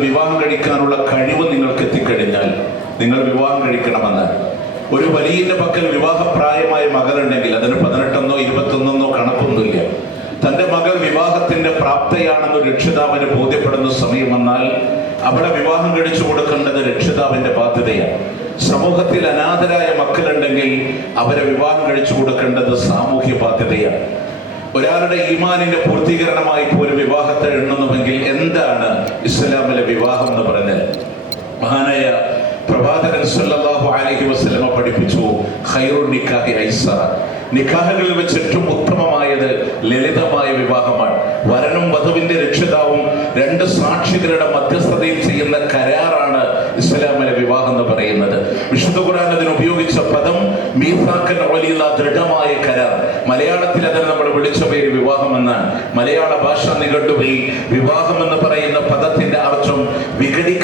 വിവാഹം കഴിക്കാനുള്ള കഴിവ് നിങ്ങൾക്ക് എത്തിക്കഴിഞ്ഞാൽ നിങ്ങൾ വിവാഹം കഴിക്കണമെന്ന്. ഒരു വലിയന്റെ പക്കൽ വിവാഹപ്രായമായ മകളുണ്ടെങ്കിൽ അതിന് പതിനെട്ടെന്നോ ഇരുപത്തൊന്നെന്നോ കണക്കൊന്നുമില്ല. തന്റെ മകൾ വിവാഹത്തിന്റെ പ്രാപ്തയാണെന്ന് രക്ഷിതാവിന് ബോധ്യപ്പെടുന്ന സമയം വന്നാൽ അവളെ വിവാഹം കഴിച്ചു കൊടുക്കേണ്ടത് രക്ഷിതാവിന്റെ ബാധ്യതയാണ്. സമൂഹത്തിൽ അനാഥരായ മക്കളുണ്ടെങ്കിൽ അവരെ വിവാഹം കഴിച്ചു കൊടുക്കേണ്ടത് സാമൂഹ്യ ബാധ്യതയാണ്. ഒരാളുടെ ഈമാനിന്റെ പൂർത്തീകരണമായി പോലും വിവാഹത്തെ എണ്ണുന്നുവെങ്കിൽ എന്താണ് ഇസ്ലാമിലെ വിവാഹം എന്ന് പറഞ്ഞാൽ മഹാനായ പ്രവാചകൻ സല്ലല്ലാഹു അലൈഹി വസല്ലമ പഠിപ്പിച്ചു ഖൈറുൻ നിക്കാഹി ഐസറ നിക്കാഹുകളിൽ വെച്ച് ഏറ്റവും ഉത്തമമായത് ലളിതമായ വിവാഹമാണ്. വരനും വധുവിന്റെ രക്ഷിതാവും രണ്ട് സാക്ഷികളുടെ മധ്യസ്ഥതയിൽ ചെയ്യുന്ന കരാറാണ് ഇസ്ലാമിലെ വിവാഹം എന്ന് പറയുന്നത്. വിശുദ്ധ ഖുർആൻ അതിന് ഉപയോഗിച്ച പദം മീസാക്കൻ ഒലിയുള്ള ദൃഢമായ കരാർ. മലയാളത്തിൽ അതിന് നമ്മൾ വിളിച്ച പേര് വിവാഹം എന്നാണ്. മലയാള ഭാഷ നിഘണ്ടുവിൽ വിവാഹം എന്ന് പറയുന്ന പദത്തിന്റെ അർത്ഥം വഹനം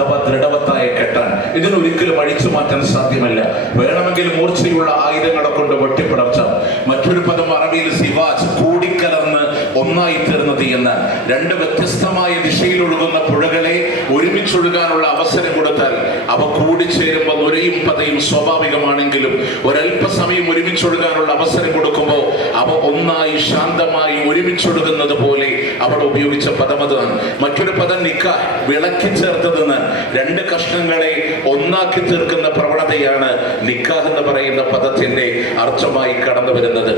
അഥവാ ദൃഢവത്തായ കെട്ടാൻ ഇതിനൊരിക്കലും അഴിച്ചു മാറ്റാൻ സാധ്യമല്ല. വേണമെങ്കിൽ മൂർച്ചയുള്ള ആയുധങ്ങളെ കൊണ്ട് വെട്ടിപ്പടർച്ചാം മറ്റൊരു പദം അറബിയിൽ സിവാജ് കൂടിക്കലർന്ന് ഒന്നായി തീർന്നത് എന്ന്. രണ്ട് വ്യത്യസ്തമായ ദിശയിൽ ഒഴുകുന്ന പുഴകളെ ഒരുമിച്ചൊഴുകാനുള്ള അവസരം കൊടുത്താൽ അവ കൂടിച്ചേരുമ്പോൾ നുരയും പതയും സ്വാഭാവികമാണെങ്കിലും ഒരല്പസമയം ഒരുമിച്ചൊഴുകാനുള്ള അവസരം കൊടുക്കുമ്പോൾ അവ ഒന്നായി ശാന്തമായി ഒരുമിച്ചൊഴുകുന്നത് പോലെ അവൾ ഉപയോഗിച്ച പദം അതാണ് മറ്റൊരു പദം നിക്ക വിളക്കി ചേർത്തതെന്ന്. രണ്ട് കഷ്ണങ്ങളെ ഒന്നാക്കി തീർക്കുന്ന പ്രവണതയാണ് നിക്കാഹ് എന്ന് പറയുന്ന പദത്തിന്റെ അർത്ഥമായി കടന്നു വരുന്നത്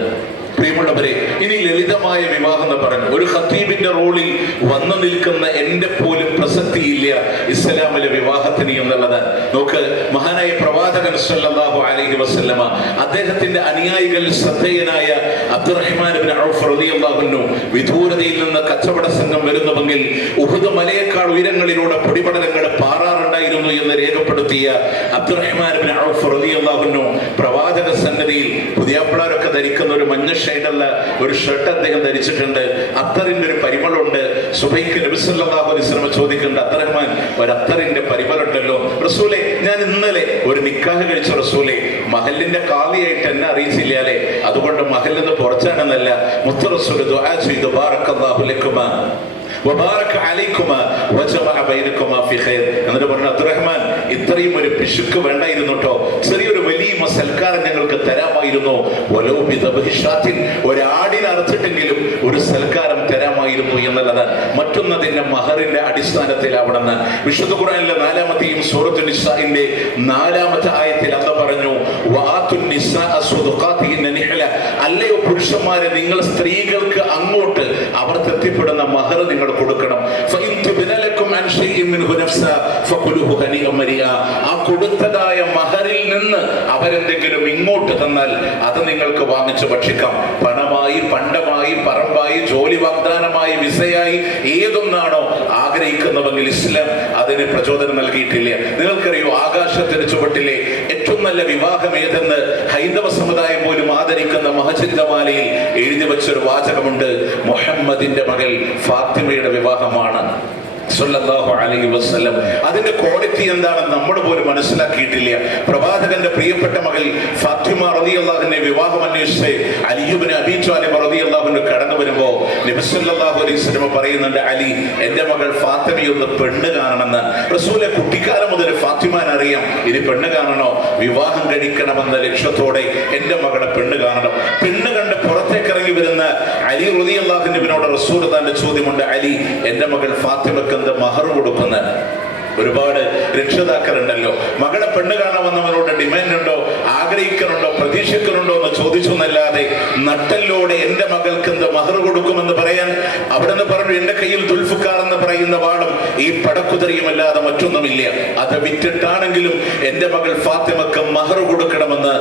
പ്രിയമുള്ളവരെ ഇനി ലളിതമായ വിവാഹം എന്ന് പറഞ്ഞു ഒരു ഖത്തീബിന്റെ റോളിൽ വന്നു നിൽക്കുന്ന എന്റെ പോലും പ്രസക്തിയില്ല ഇസ്ലാമിലെ വിവാഹത്തിന് എന്നുള്ളത്. നോക്ക് മഹാനായ പ്രവാചകൻ സല്ലല്ലാഹു അലൈഹി വസല്ലമ അദ്ദേഹത്തിന്റെ അനുയായികളിൽ ശ്രദ്ധേയനായ അബ്ദുറഹ്മാൻ അൻഹു വിദൂരതയിൽ നിന്ന് കച്ചവട സംഘം വരുന്നുവെങ്കിൽ ഉഹുദ് മലയേക്കാൾ ഉയരങ്ങളിലൂടെ പൊടിപടലങ്ങൾ പാറാറുണ്ടായിരുന്നു എന്ന് രേഖപ്പെടുത്തിയ അബ്ദുറഹ്മാൻ അൻഹു പ്രവാചക സന്നദ്ധിയിൽ പുതിയാപ്പിളാരൊക്കെ ധരിക്കുന്ന ഒരു മഞ്ഞ ഷെയ്ഡുള്ള ഒരു ഷർട്ട് അദ്ദേഹം ധരിച്ചിട്ടുണ്ട്. അത്തറിന്റെ ഒരു പരിമളുണ്ട്. സുബൈക്ക് നബിസല്ലാഹു അലൈഹി സ്വലമ ചോദിക്കുന്നുണ്ട് അത്തറഹ്മാൻ ഒരു അത്തറിന്റെ പരിമളുണ്ടല്ലോ. റസൂലെ ഞാൻ ഇന്നലെ ഒരു നിക്കാഹ് കഴിച്ച റസൂലെ മഹലിന്റെ കാവിയായിട്ട് എന്നെ അറിയിച്ചില്ലാലേ അതുകൊണ്ട് മഹലിന്ന് പുറച്ചാണെന്നല്ല മുത്ത റസൂൽ ദുആ ചെയ്തു ബാറക്കല്ലാഹു എന്നിട്ട് പറഞ്ഞു അബ്ദുറഹ്മാൻ ഇത്രയും ഒരു പിശുക്ക് വേണ്ടായിരുന്നു കേട്ടോ ചെറിയൊരു വലിയ സൽക്കാരം ഞങ്ങൾക്ക് തരാമായിരുന്നു. ഒരാടിനെ അറുത്തിട്ടെങ്കിലും ഒരു സൽക്കാരം തരാമായിരുന്നു എന്നുള്ളത് മറ്റൊന്നതിന്റെ മഹറിന്റെ അടിസ്ഥാനത്തിലാവണമെന്ന് വിശുദ്ധ ഖുർആനിലെ നാലാമത്തെയും സൂറത്തു നിസാഇന്റെ നാലാമത്തെ ആയത്തിൽ അത പറഞ്ഞു അല്ലയോ പുരുഷന്മാരെ നിങ്ങൾ സ്ത്രീകൾക്ക് അങ്ങോട്ട് അവർ എത്തിപ്പെടുന്ന മഹർ നിങ്ങൾ കൊടുക്കണം. ആ കൊടുത്തതായ മഹറിൽ നിന്ന് അവരെന്തെങ്കിലും ഇങ്ങോട്ട് തന്നാൽ അത് നിങ്ങൾക്ക് വാങ്ങിച്ചു ഭക്ഷിക്കാം. പണമായി പണ്ടമായി പറമ്പായി ജോലി വാഗ്ദാനമായി വിസയായി ഏതൊന്നാണോ ആഗ്രഹിക്കുന്നവെങ്കിൽ ഇസ്ലാം അതിന് പ്രചോദനം നൽകിയിട്ടില്ല. നിങ്ങൾക്കറിയോ ആകാശത്തിന് ചുവട്ടിലെ ഏറ്റവും നല്ല വിവാഹം ഏതെന്ന് ഹൈന്ദവ സമുദായം പോലും ആദരിക്കുന്ന മഹചിന്തമാലയിൽ എഴുതി വെച്ചൊരു വാചകമുണ്ട് മുഹമ്മദിന്റെ മകൾ ഫാത്തിമയുടെ വിവാഹമാണ്. അതിന്റെ ക്വാളിറ്റി എന്താണ് നമ്മൾ പോലും മനസ്സിലാക്കിയിട്ടില്ല. പ്രവാചകന്റെ പ്രിയപ്പെട്ട മകൾ ഫാത്തിമ റളിയല്ലാഹുവിനെ വിവാഹം അന്വേഷിച്ച് അലിയുബിന് അബീ റതിയല്ലാഹുവിന് കടന്നു വരുമ്പോ നബി സല്ലല്ലാഹു അലൈഹി വസല്ലം പറയുന്നുണ്ട് അലി എന്റെ മകൾ ഫാത്തിമയൊന്ന് പെണ്ണ് കാണണമെന്ന്. റസൂലെ കുട്ടിക്കാലം മുതൽ ഫാത്തിമാൻ അറിയാം ഇനി പെണ്ണ് കാണണോ? വിവാഹം കഴിക്കണമെന്ന ലക്ഷ്യത്തോടെ എന്റെ മകളെ പെണ്ണ് കാണണം. പെണ്ണ് കണ്ട് പുറത്തേക്ക് ഇറങ്ങി വരുന്ന അലി റുദി അള്ളാഹുനബിനോട് റസൂൽ തന്റെ ചോദ്യമുണ്ട് അലി എന്റെ മകൾ ഫാത്തിമക്ക് എന്ത് മഹർ കൊടുക്കുന്ന? ഒരുപാട് രക്ഷിതാക്കളുണ്ടല്ലോ. മകളെ പെണ്ണ് കാണാൻ വന്നവരോട് ഡിമാൻഡ് ഉണ്ടോ ആഗ്രഹിക്കുന്നുണ്ടോ പ്രതീക്ഷിക്കുന്നുണ്ടോ എന്ന് ചോദിച്ചു എന്നല്ലാതെ നട്ടല്ലോടെ എന്റെ മകൾക്ക് എന്ത് മഹർ കൊടുക്കുമെന്ന് പറയാൻ അവിടെ നിന്ന് പറഞ്ഞു എന്റെ കയ്യിൽ ദുൽഫുക്കാർ എന്ന് പറയുന്ന വാളം ഈ പടക്കുതിരയുമല്ലാതെ മറ്റൊന്നുമില്ല. അത് വിറ്റിട്ടാണെങ്കിലും എന്റെ മകൾ ഫാത്തിമക്ക് മഹർ കൊടുക്കണമെന്ന്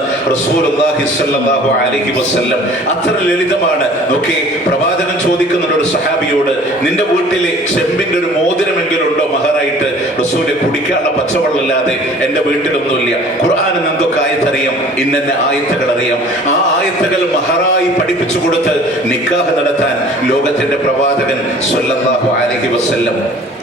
അത്ര ലളിതമാണ്. നോക്കി പ്രവാചകൻ ചോദിക്കുന്നുണ്ട് ഒരു സഹാബിയോട് നിന്റെ വീട്ടിലെ ചെമ്പിന്റെ ഒരു മോതിരമെങ്കിലും ഉണ്ടോ മഹറായിട്ട്? റസൂലെ കുടിക്കാനുള്ള പച്ചവെള്ളമില്ലാതെ എന്റെ വീട്ടിലൊന്നുമില്ല. ഖുർആാനിൽ എന്തൊക്കെ ആയത്തറിയാം? ഇന്നെ ആയത്തുകൾ അറിയാം ആ ആയത്തകൾ മഹറായി പഠിപ്പിച്ചു കൊടുത്ത് നിക്കാഹ് നടത്താൻ ലോകത്തിന്റെ പ്രവാചകൻ സല്ലല്ലാഹു അലൈഹി വസല്ലം.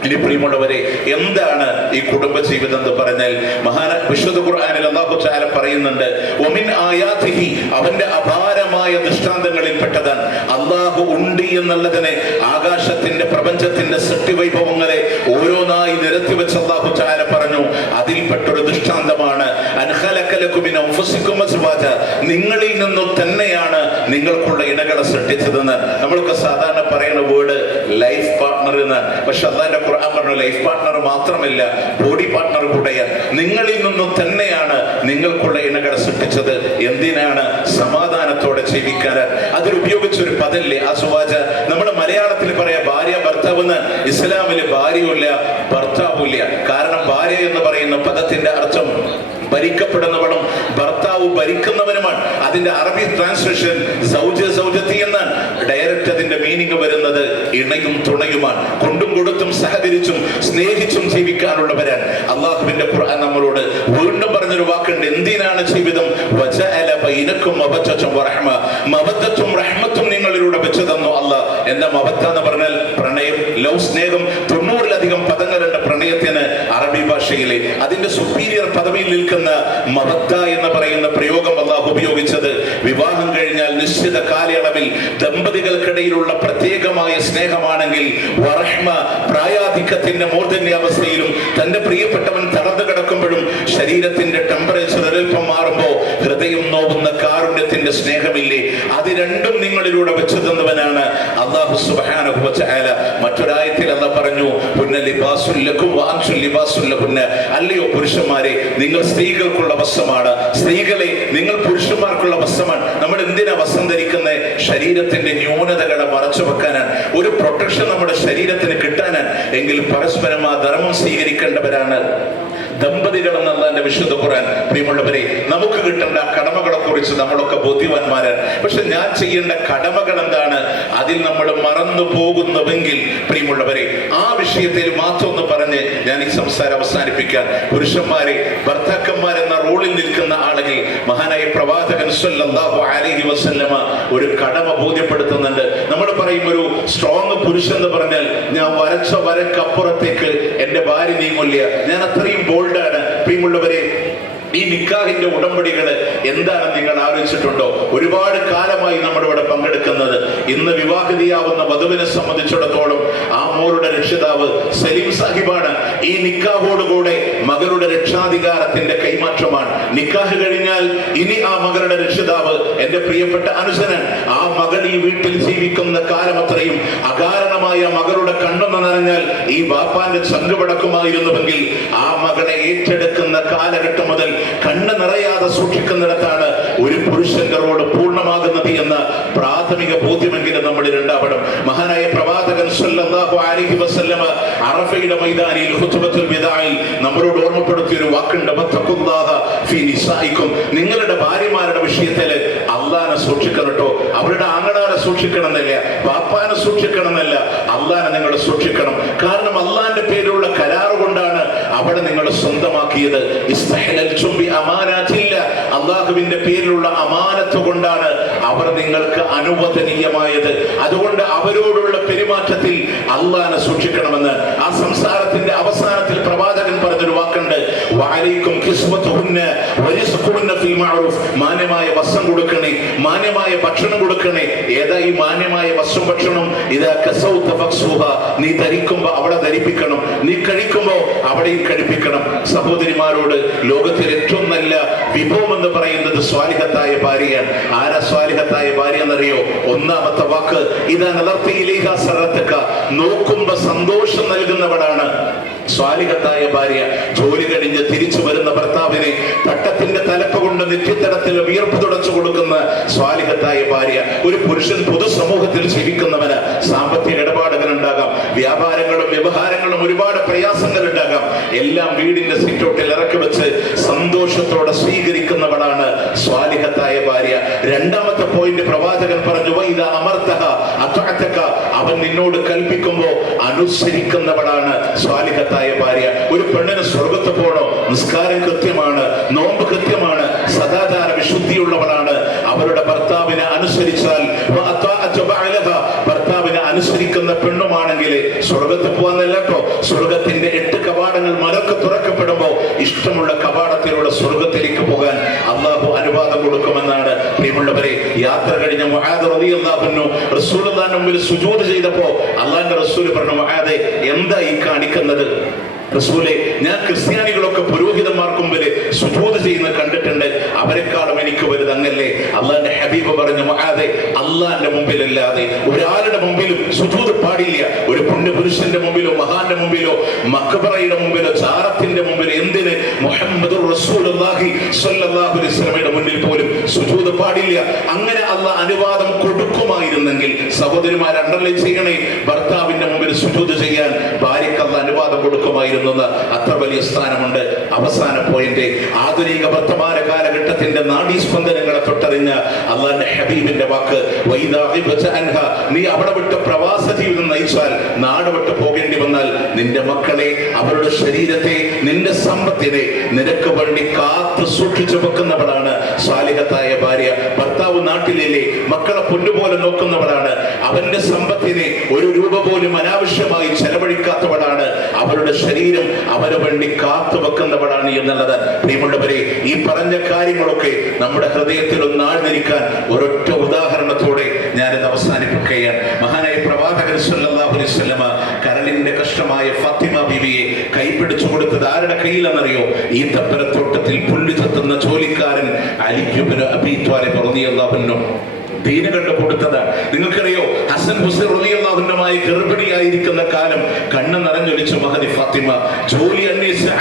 ഇനി പ്രിയമുള്ളവരെ എന്താണ് ഈ കുടുംബ ജീവിതം എന്ന് പറഞ്ഞാൽ? മഹാന വിശുദ്ധ ഖുർആനിൽ അള്ളാഹു ചാല പറയുന്നുണ്ട് ഒമിൻ ആയാതിഹി അവന്റെ അപാരമായ ദൃഷ്ടാന്തങ്ങളിൽ പെട്ടതാണ് അള്ളാഹു ഉണ്ട് എന്നുള്ളതിനെ ആകാശത്തിന്റെ പ്രപഞ്ചത്തിന്റെ സൃഷ്ടി സൃഷ്ടിവൈഭവങ്ങളെ ഓരോന്നായി നിരത്തി വെച്ച അള്ളാഹു ചാല പറഞ്ഞു. അതിൽപ്പെട്ടൊരു ദൃഷ്ടാന്തമാണ് നിങ്ങളിൽ നിന്നും തന്നെയാണ് നിങ്ങൾക്കുള്ള ഇണകളെ സൃഷ്ടിച്ചതെന്ന് നമ്മൾക്ക് സാധാരണ പറയുന്ന വേർഡ് ലൈഫ് പാർട്ട്ണർ എന്ന് പക്ഷെ അള്ളാന്റെ ഖുർആൻ പറഞ്ഞു ലൈഫ് പാർട്ട്ണർ മാത്രമല്ല ബോഡി പാർട്ട്ണർ കൂടെയാണ് നിങ്ങളിൽ നിന്നും തന്നെയാണ് നിങ്ങൾക്കുള്ള ഇണകൾ സൃഷ്ടിച്ചത്. എന്തിനാണ്? സമാധാനത്തോടെ ജീവിക്കാൻ. അതിലുപയോഗിച്ച ഒരു പദല്ലേ അസുവാജ. നമ്മുടെ മലയാളത്തിൽ പറയാ ഭാര്യ ഭർത്താവ് എന്ന്. ഇസ്ലാമിൽ ഭാര്യയില്ല ഭർത്താവില്ല കാരണം ഭാര്യ എന്ന് പറയുന്ന പദത്തിന്റെ അർത്ഥം ഭരിക്കപ്പെടുന്നവളും ഭർത്താവ് ഭരിക്കുന്നവനുമാണ്. അതിന്റെ അറബി ട്രാൻസ്ലേഷൻ സൗജ സൗജത്തി എന്നാണ് ഡയറക്റ്റ് അതിന്റെ മീനിങ് വരുന്നത് ഇണയും തുണയുമാണ്. കൊണ്ടും കൊടുത്തും സഹകരിച്ചും സ്നേഹിച്ചും ജീവിക്കാനുള്ളവരാണ് അള്ളാഹുവിന്റെ ഖുർആൻ നമ്മളോട് വീണ്ടും പറഞ്ഞൊരു വാക്കുണ്ട്. എന്തിനാണ് ജീവിതം? മബത്തത്തും റഹ്മ മബത്തത്തും റഹ്മത്തും നിങ്ങളിലൂടെ വെച്ചു തന്നു അല്ല. എന്താ മബത്ത എന്ന് പറഞ്ഞാൽ പ്രണയം ലവ് സ്നേഹം തൊണ്ണൂറിലധികം പദങ്ങളുണ്ട് പ്രണയത്തിന് അറബി ഭാഷയിലെ. അതിന്റെ സുപ്പീരിയർ പദവിയിൽ നിൽക്കുന്ന മബത്ത എന്ന് പറയുന്ന പ്രയോഗം അള്ളാഹു ഉപയോഗിച്ചത് വിവാഹം നിശ്ചിത കാലയളവിൽ ദമ്പതികൾക്കിടയിലുള്ള പ്രത്യേകമായ സ്നേഹമാണെങ്കിൽ വറഹ്മ പ്രായാധിക്യത്തിന്റെ മൂർധന്യാവസ്ഥയിലും തന്റെ പ്രിയപ്പെട്ടവൻ തളർന്നു കിടക്കുമ്പോഴും ശരീരത്തിന്റെ സ്നേഹമില്ലേ അത് രണ്ടും നിങ്ങളിലൂടെ വെച്ചു തന്നവനാണ്. അള്ളാഹു തആല മറ്റൊരായത്തിൽ അല്ല പറഞ്ഞു അല്ലയോ പുരുഷന്മാരെ നിങ്ങൾ സ്ത്രീകൾക്കുള്ള വസ്ത്രമാണ്. സ്ത്രീകളെ നിങ്ങൾ പുരുഷന്മാർക്കുള്ള വസ്ത്രമാണ്. നമ്മൾ എന്തിനാ വസ്ത്രം ധരിക്കുന്നത് ശരീരത്തിന്റെ ന്യൂനതകളെ മറച്ചു വെക്കാനാണ്. ഒരു പ്രൊട്ടക്ഷൻ നമ്മുടെ ശരീരത്തിന് കിട്ടാനാണ്. എങ്കിൽ പരസ്പരം ആ ധർമ്മം സ്വീകരിക്കേണ്ടവരാണ്. ദമ്പതികൾ എന്നുള്ള എന്റെ വിശുദ്ധ ഖുർആൻ. പ്രിയമുള്ളവരെ നമുക്ക് കിട്ടേണ്ട കടമകളെ കുറിച്ച് നമ്മളൊക്കെ ബോധ്യവാന്മാരാണ് പക്ഷെ ഞാൻ ചെയ്യേണ്ട കടമകൾ എന്താണ് അതിൽ നമ്മൾ മറന്നു പോകുന്നുവെങ്കിൽ പ്രിയമുള്ളവരെ ആ വിഷയത്തിൽ മാത്രം ഒന്ന് പറഞ്ഞ് ഞാൻ ഈ സംസാരം അവസാനിപ്പിക്കാൻ പുരുഷന്മാരെ ഭർത്താക്കന്മാരെന്ന റോളിൽ നിൽക്കുന്ന ആളുകൾ മഹാനായ പ്രവാചകൻ സല്ലല്ലാഹു അലൈഹി വസല്ലമ ഒരു കടമ ബോധ്യപ്പെടുത്തുന്നുണ്ട്. നമ്മൾ പറയും ഒരു സ്ട്രോങ് പുരുഷൻ എന്ന് പറഞ്ഞാൽ ഞാൻ വരച്ച വരക്കപ്പുറത്തേക്ക് എന്റെ ഭാര്യ നീങ്ങില്ല ഞാൻ അത്രയും ബോൾഡാണ് പ്രിയമുള്ളവരെ ഈ നിക്കാഹിന്റെ ഉടമ്പടികൾ എന്താണ് നിങ്ങൾ ആലോചിച്ചിട്ടുണ്ടോ? ഒരുപാട് കാലമായി നമ്മുടെ ഇവിടെ പങ്കെടുക്കുന്നത്. ഇന്ന് വിവാഹിതയാവുന്ന വധുവിനെ സംബന്ധിച്ചിടത്തോളം ആ മോളുടെ രക്ഷിതാവ് സലീം സാഹിബാണ് ഈ നിക്കാഹോടുകൂടെ മകളുടെ രക്ഷാധികാരത്തിന്റെ കൈമാറ്റമാണ്. നിക്കാഹ് കഴിഞ്ഞാൽ ഇനി ആ മകളുടെ രക്ഷിതാവ് എന്റെ പ്രിയപ്പെട്ട അനുസരൻ ആ മകൾ ഈ വീട്ടിൽ ജീവിക്കുന്ന കാലം അത്രയും അകാരണമായ മകളുടെ കണ്ണെന്ന് നനഞ്ഞാൽ ഈ ബാപ്പാന്റെ ചങ്കുപടക്കുമായിരുന്നുവെങ്കിൽ ആ മകളെ ഏറ്റെടുക്കുന്ന കാലഘട്ടം മുതൽ കണ്ണ് നിറയാതെ സൂക്ഷിക്കുന്നിടത്താണ് ഒരു പുരുഷങ്കറോട് പൂർണമാകുന്നത് എന്ന പ്രാഥമിക ബോധ്യമെങ്കിലും നമ്മളിൽ ഉണ്ടാവണം. മഹാനായ പ്രവാചകൻ അറഫയുടെ മൈതാനിയിൽ നമ്മളോട് ഓർമ്മപ്പെടുത്തിയ ഒരു വാക്കുണ്ട് നിങ്ങളുടെ ഭാര്യമാരുടെ വിഷയത്തിൽ അള്ളാനെ സൂക്ഷിക്കണട്ടോ അവരുടെ ആങ്ങളാനെ സൂക്ഷിക്കണം എന്നല്ല പാപ്പാനെ സൂക്ഷിക്കണം എന്നല്ല അള്ളാനെ നിങ്ങൾ സൂക്ഷിക്കണം. കാരണം അള്ളാന്റെ പേരിലുള്ള കരാറ് കൊണ്ടാണ് അവിടെ നിങ്ങൾ സ്വന്തമാക്കിയത്. അള്ളാഹുവിന്റെ പേരിലുള്ള അമാനത്ത് കൊണ്ടാണ് അവർ നിങ്ങൾക്ക് അനുവദനീയമായത്. അതുകൊണ്ട് അവരോടുള്ള പെരുമാറ്റത്തിൽ അള്ളാനെ സൂക്ഷിക്കണമെന്ന് ആ സംസാരത്തിന്റെ അവസാനത്തിൽ പ്രവാചകൻ പറഞ്ഞൊരു വാക്കുണ്ട് വഅലൈക്കും മാന്യമായ വസ്ത്രം കൊടുക്കണേ മാന്യമായ ഭക്ഷണം കൊടുക്കണേ. ഏതാ ഈ മാന്യമായ വസ്ത്രം ഭക്ഷണം? ഇതാ നീ ധരിക്കുമ്പോ അവിടെ ധരിപ്പിക്കണം. നീ കഴിക്കുമ്പോ അവിടെയും കഴിപ്പിക്കണം. സഹോദരിമാരോട് ലോകത്തിൽ ഏറ്റവും നല്ല വിഭവം എന്ന് പറയുന്നത് സ്വാലിഹത്തായ ഭാര്യയാണ്. ആരാ സ്വാലിഹത്തായ ഭാര്യ എന്നറിയോ ഒന്നാമത്തെ വാക്ക് ഇതാ നിലർത്തിയിലേഖ നോക്കുമ്പോ സന്തോഷം നൽകുന്നവളാണ് സ്വാലിഹത്തായ ഭാര്യ. ജോലി കഴിഞ്ഞ് തിരിച്ചു വരുന്ന ഭർത്താവിനെ പട്ടത്തിന്റെ തലപ്പ് കൊണ്ട് നെറ്റിത്തടത്തിൽ വിയർപ്പ് തുടച്ചു കൊടുക്കുന്ന സ്വാലിഹത്തായ ഭാര്യ ഒരു പുരുഷൻ പൊതുസമൂഹത്തിൽ ജീവിക്കുന്നവന് സാമ്പത്തിക ഇടപാടുകൾ ഉണ്ടാകാം. വ്യാപാരങ്ങളും വ്യവഹാരങ്ങളും ഒരുപാട് പ്രയാസങ്ങൾ ഉണ്ടാകാം. എല്ലാം വീടിന്റെ സിറ്റോട്ടിൽ ഇറക്കി വെച്ച് സന്തോഷത്തോടെ സ്വീകരിക്കുന്നവളാണ് സ്വാലിഹത്തായ ഭാര്യ രണ്ടാമത്തെ പോയിന്റ് പ്രവാചകൻ പറഞ്ഞു വൈദ അമർത്തഹ അത്വഅത്തക അവൻ നിന്നോട് കൽപ്പിക്കുമ്പോ അനുസരിക്കുന്നവളാണ് സ്വാലിഹത്തായ ഭാര്യ. ഒരു പെണ്ണിന് സ്വർഗത്ത് പോണോ? നിസ്കാരം കൃത്യമാണ്. നോമ്പ് ഇഷ്ടമുള്ള കവാടത്തിലൂടെ സ്വർഗത്തിലേക്ക് പോകാൻ അള്ളാഹു അനുവാദം കൊടുക്കുമെന്നാണ് പ്രിയമുള്ളവരെ യാത്ര കഴിഞ്ഞ റളിയല്ലാഹു റസൂലുള്ളാഹിന്റെ മുമ്പിൽ സുജൂദ് ചെയ്തപ്പോ അള്ളാഹിന്റെ റസൂൽ പറഞ്ഞു മുആദെ എന്താ ഈ കാണിക്കുന്നത്? റസൂലെ ഞാൻ ക്രിസ്ത്യാനികളൊക്കെ പുരോഹിതന്മാർക്ക് മുമ്പിൽ സുജൂദ് ചെയ്യുന്ന കണ്ടിട്ടുണ്ട്. അവരെക്കാളും എനിക്ക് വലുത് അങ്ങല്ലേ അള്ളാന്റെ ഹബീബ് പറഞ്ഞു അതെ അള്ളാന്റെ മുമ്പിലല്ലാതെ ഒരാളുടെ മുമ്പിലും സുജൂദ് പാടില്ല. ഒരു പുണ്യപുരുഷന്റെ മുമ്പിലോ മഹാന്റെ മുമ്പിലോ മക്കബറയുടെ മുമ്പിലോ ചാറത്തിന്റെ മുമ്പിലോ എന്തിന് മുഹമ്മദ് വസല്ലമയുടെ മുന്നിൽ പോലും സുജൂത് പാടില്ല? അങ്ങനെ അള്ളാഹ് അനുവാദം കൊടുക്കുമായിരുന്നെങ്കിൽ സഹോദരിമാർ അണ്ടർലൈൻ ചെയ്യണേ. ഭർത്താവിന്റെ മുമ്പിൽ സുജൂത് ചെയ്യാൻ ഭാര്യയ്ക്ക് അള്ളാഹ് അനുവാദം കൊടുക്കുമായിരുന്നു എന്ന് അത്ര വലിയ സ്ഥാനമുണ്ട്. അവസാന പോയിന്റ് ആധുനിക വർത്തമാന കാലഘട്ടത്തിന്റെ നാഡീസ്പന്ദനങ്ങളെ തൊട്ടറിഞ്ഞ അള്ളാന്റെ ഹബീബിന്റെ വാക്ക് നീ അവിടെ വിട്ട് പ്രവാസ ജീവിതം നയിച്ചാൽ നാട് വിട്ട് പോകേണ്ടി വന്നാൽ നിന്റെ മക്കളെ അവരുടെ ശരീരത്തെ നിന്റെ സമ്പത്തിനെ നിനക്ക് വേണ്ടി കാത്തു സൂക്ഷിച്ചു വെക്കുന്നവളാണ് സാലിഹത്തായ ഭാര്യ. ഭർത്താവ് നാട്ടിലില്ലേ മക്കളെ പൊന്നുപോലെ നോക്കുന്നവളാണ്. അവന്റെ സമ്പത്തിനെ ഒരു രൂപ പോലും അനാവശ്യമായി ചെലവഴിക്കാത്തവളാണ്. അവരുടെ ശരീരം അവരെ വേണ്ടി കാത്തു വെക്കുന്നവളാണ് എന്നുള്ളത്. പ്രിയമുള്ളവരെ ഈ പറഞ്ഞ കാര്യങ്ങളൊക്കെ നമ്മുടെ ഹൃദയത്തിൽ ഒന്ന് ആഴ്ന്നിരിക്കാൻ ഒരൊറ്റ ഉദാഹരണത്തോടെ ഞാനത് അവസാനിപ്പിക്കുകയാണ്. മഹാനായ പ്രവാചകൻ സല്ലല്ലാഹു അലൈഹി വസല്ലമ കരളിന്റെ കഷ്ടമായ ഫാത്തിമ ബിബിയെ കൈപിടിച്ചു കൊടുത്തത് ആരുടെ കയ്യിലെന്നറിയോ ഈ തപ്പരത്തോട്ടത്തിൽ പുല്ല് ചെത്തുന്ന ജോലിക്കാരൻ അലിക്കുബിന് അബീ ത്വാലിബ് റളിയല്ലാഹു അൻഹു ദീന് കണ്ടു കൊടുത്തത്. നിങ്ങൾക്കറിയോ ഹസൻ ഹുസൈൻ ഗർഭിണിയായിരിക്കുന്ന കാലം കണ്ണ് നിറഞ്ഞൊലിച്ച മഹതി ഫാത്തിമ. ജോലി അന്വേഷിച്ച്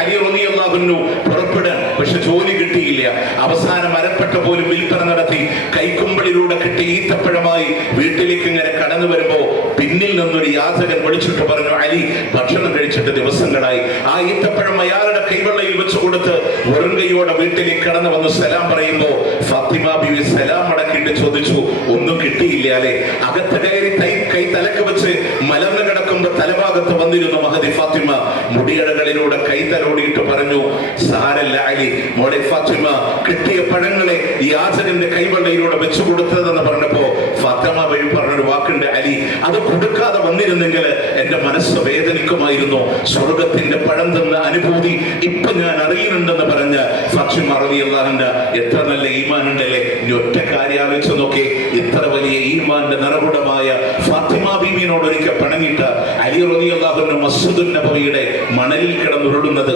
പുറപ്പെടാൻ പക്ഷെ ജോലി കിട്ടിയില്ല. അവസാനം അരപ്പെട്ട പോലും വിൽപ്പന നടത്തി കൈക്കുമ്പളിലൂടെ കിട്ടി ഈത്തപ്പഴമായി വീട്ടിലേക്ക് ഇങ്ങനെ കടന്നു വരുമ്പോ പിന്നിൽ നിന്നൊരു യാചകൻ വിളിച്ചിട്ട് പറഞ്ഞു അലി ഭക്ഷണം കഴിച്ചിട്ട് ദിവസങ്ങളായി. ആ ഈത്തപ്പഴം അയാളുടെ കൈവെള്ളയിൽ വെച്ചു കൊടുത്ത് വെറും കൈയോടെ വീട്ടിലേക്ക് കടന്നു വന്ന് സലാം പറയുമ്പോ ഫാത്തിമ ബിവി സലാം ചോദിച്ചു ഒന്നും കിട്ടിയില്ല അല്ലെ? അകത്ത് കയറി കൈ കൈ തലക്ക് വെച്ച് മലർന്നു കിടക്കുമ്പോ തലഭാഗത്ത് വന്നിരുന്ന മഹദി ഫാത്തിമ മുടിയടകളിലൂടെ കൈ തലോടിയിട്ട് പറഞ്ഞു സാരല്ല അലി മോളെ ഫാത്തിമ കിട്ടിയ പഴങ്ങളെ ഈ യാചകന്റെ കൈവെള്ളയിലൂടെ വെച്ചു കൊടുത്തതെന്ന് പറഞ്ഞപ്പോ ഫാത്തിമ വഴി പറഞ്ഞൊരു വാക്കുണ്ട് അലി അത് കൊടുക്കാതെ എന്റെ മനസ്സ് വേദനിക്കുമായിരുന്നു. സ്വർഗത്തിന്റെ പഴം തന്ന അനുഭൂതി ഇപ്പൊ ഞാൻ അറിയുന്നുണ്ടെന്ന് പറഞ്ഞ ഫാത്തിമ അള്ളാഹിന്റെ എത്ര നല്ല ഈമാനുണ്ടല്ലേ? ഇനി ഒറ്റ കാര്യം ആലോചിച്ച് നോക്കി. ഇത്ര വലിയ ഈമാന്റെ നിറകുടമായ ഫാത്തിമ ബീവിനോട് ഒരിക്കൽ പണങ്ങിട്ട് അലി റബി അള്ളാഹുന്റെ മസ്ജിദുൻ നബവിയുടെ മണലിൽ കിടന്നുരുടുന്നത്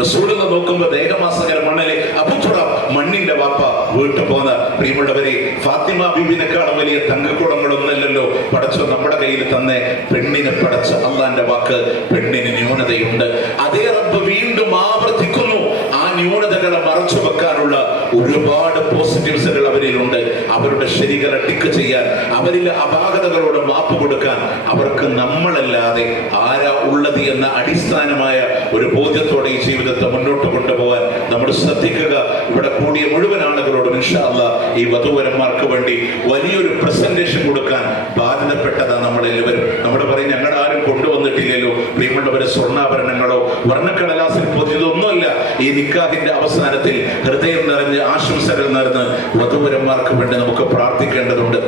റസൂലുള്ള നോക്കുമ്പോ ദേഹമാസകര മണ്ണലെ അബുച്ചുറ മണ്ണിന്റെ വാപ്പ വീട്ടു പോന്ന പ്രിയമുള്ളവരെ ഫാത്തിമ ബിബിനെക്കാളും വലിയ തങ്കക്കുടങ്ങളൊന്നല്ലല്ലോ പടച്ചു നമ്മുടെ കയ്യിൽ തന്നെ പെണ്ണിനെ പടച്ച അള്ളാന്റെ വാക്ക് പെണ്ണിന് ന്യൂനതയുണ്ട്. അതേ റബ്ബ് വീണ്ടും ആവർത്തിക്കുന്നു. ആ ന്യൂനതകളെ മറച്ചു വെക്കാനുള്ള ഒരുപാട് പോസിറ്റീവ്സുകൾ അവരിലുണ്ട്. അവരുടെ ശരികളെ ടിക്ക് ചെയ്യാൻ അവരിൽ അപാകതകളോട് മാപ്പ് കൊടുക്കാൻ അവർക്ക് നമ്മളല്ലാതെ ആരാ ഉള്ളത് എന്ന അടിസ്ഥാനമായ ഒരു ബോധ്യത്തോടെ ഈ ജീവിതത്തെ മുന്നോട്ട് കൊണ്ടുപോകാൻ നമ്മൾ ശ്രദ്ധിക്കുക. ഇവിടെ കൂടിയ മുഴുവൻ ആളുകളോടും ഇൻഷാ അല്ലാ ഈ വധുവരന്മാർക്ക് വേണ്ടി വലിയൊരു പ്രസന്റേഷൻ കൊടുക്കാൻ ബാധ്യതപ്പെട്ടതാണ് നമ്മളെല്ലാവരും. നമ്മൾ പറയും ഞങ്ങളുടെ ആരും കൊണ്ടുവന്നിട്ടില്ലല്ലോ. പ്രിയമുള്ളവരെ സ്വർണാഭരണങ്ങളോ വർണക്കടലാസിൽ പൊതിയതൊന്നുമല്ല ഈ നിക്കാഹിന്റെ അവസാനത്തിൽ ഹൃദയം നിറഞ്ഞ് ആശംസകൾ നിറഞ്ഞ് വധുവരന്മാർക്ക് വേണ്ടി നമുക്ക് പ്രാർത്ഥിക്കേണ്ടതുണ്ട്.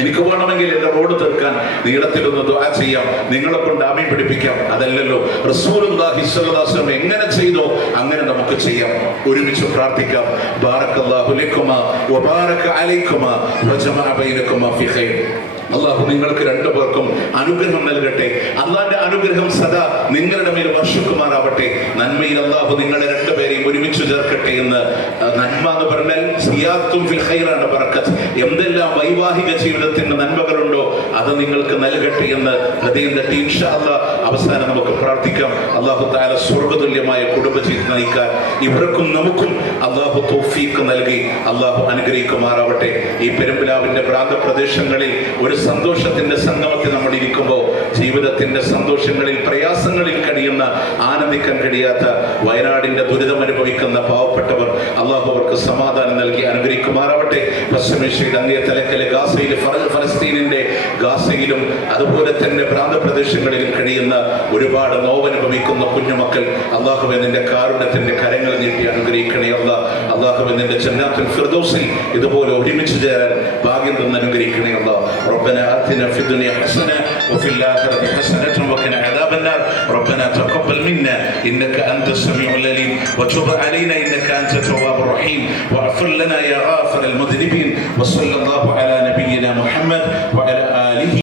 എനിക്ക് വേണമെങ്കിൽ എന്റെ റോഡ് തീർക്കാൻ നീളത്തിലൊന്ന് ദുആ ചെയ്യാം. നിങ്ങളെ കൊണ്ട് ആമീൻ പിടിപ്പിക്കാം. അതല്ലല്ലോ. അലൈഹി വസല്ലം എങ്ങനെ ചെയ്തോ അങ്ങനെ നമുക്ക് ചെയ്യാം. ഒരുമിച്ച് പ്രാർത്ഥിക്കാം. ബാറക്കല്ലാഹു ലക്കുമാ വബാറക വജമഅ ഫി ഖൈർ. അള്ളാഹു നിങ്ങൾക്ക് രണ്ടു പേർക്കും അനുഗ്രഹം നൽകട്ടെ. അള്ളാന്റെ അനുഗ്രഹം സദാ നിങ്ങളുടെ മേൽ വർഷിക്കുമാറാവട്ടെ. നന്മയിൽ അള്ളാഹു നിങ്ങളെ രണ്ടുപേരെയും ഒരുമിച്ച് ചേർക്കട്ടെ എന്ന് നന്മ എന്ന് പറഞ്ഞാൽ ബർക്കത്ത് എന്തെല്ലാം വൈവാഹിക ജീവിതത്തിന്റെ നന്മകളുണ്ടോ അത് നിങ്ങൾക്ക് നൽകട്ടെ എന്ന് തട്ടി ഇൻഷാ അല്ലാ അവസാനം നമുക്ക് പ്രാർത്ഥിക്കാം. അള്ളാഹു താല സ്വർഗതുല്യമായ കുടുംബജീവിതം നയിക്കാൻ ഇവർക്കും നമുക്കും അള്ളാഹു തോഫീക്ക് നൽകി. അള്ളാഹു അനുഗ്രഹിക്കുമാറാവട്ടെ. ഈ പെരുമ്പിലാവിന്റെ പ്രാന്ത പ്രദേശങ്ങളിൽ ഒരു സന്തോഷത്തിന്റെ സംഗമത്തിൽ നമ്മൾ ഇരിക്കുമ്പോൾ ജീവിതത്തിന്റെ സന്തോഷങ്ങളിൽ പ്രയാസങ്ങളിൽ കഴിയുന്ന ആനന്ദിക്കാൻ കഴിയാത്ത വയനാടിന്റെ ദുരിതം അനുഭവിക്കുന്ന പാവപ്പെട്ടവർ അള്ളാഹു അവർക്ക് സമാധാനം നൽകി അനുഗ്രഹിക്കുമാറാവട്ടെ. പശ്ചിമേഷ്യയുടെ അങ്ങേ തലക്കൽ ഗാസയിലെ ഫല- ഫലസ്തീനിന്റെ ഗാസയിലും അതുപോലെ തന്നെ പ്രാന്തപ്രദേശങ്ങളിലും കഴിയുന്ന ഒരുപാട് നോവനുഭവിക്കുന്ന കുഞ്ഞുമക്കൾ അള്ളാഹുവെ നിന്റെ കാരുണ്യത്തിന്റെ കരങ്ങൾ നീട്ടി അനുഗ്രഹിക്കണേ അല്ല അള്ളാഹുവെ നിന്റെ ജന്നാത്തുൽ ഫിർദൗസിൽ ഇതുപോലെ ഒരുമിച്ച് ചേരാൻ ഭാഗ്യം തന്ന് അനുഗ്രഹിക്കണേ അല്ല ربنا آتنا في الدنيا حسنة وفي الآخرة حسنة وقنا عذاب النار ربنا تقبل منا إنك أنت السميع العليم وتب علينا إنك أنت التواب الرحيم واغفر لنا يا غافر المذنبين وصلى الله على نبينا محمد وعلى آله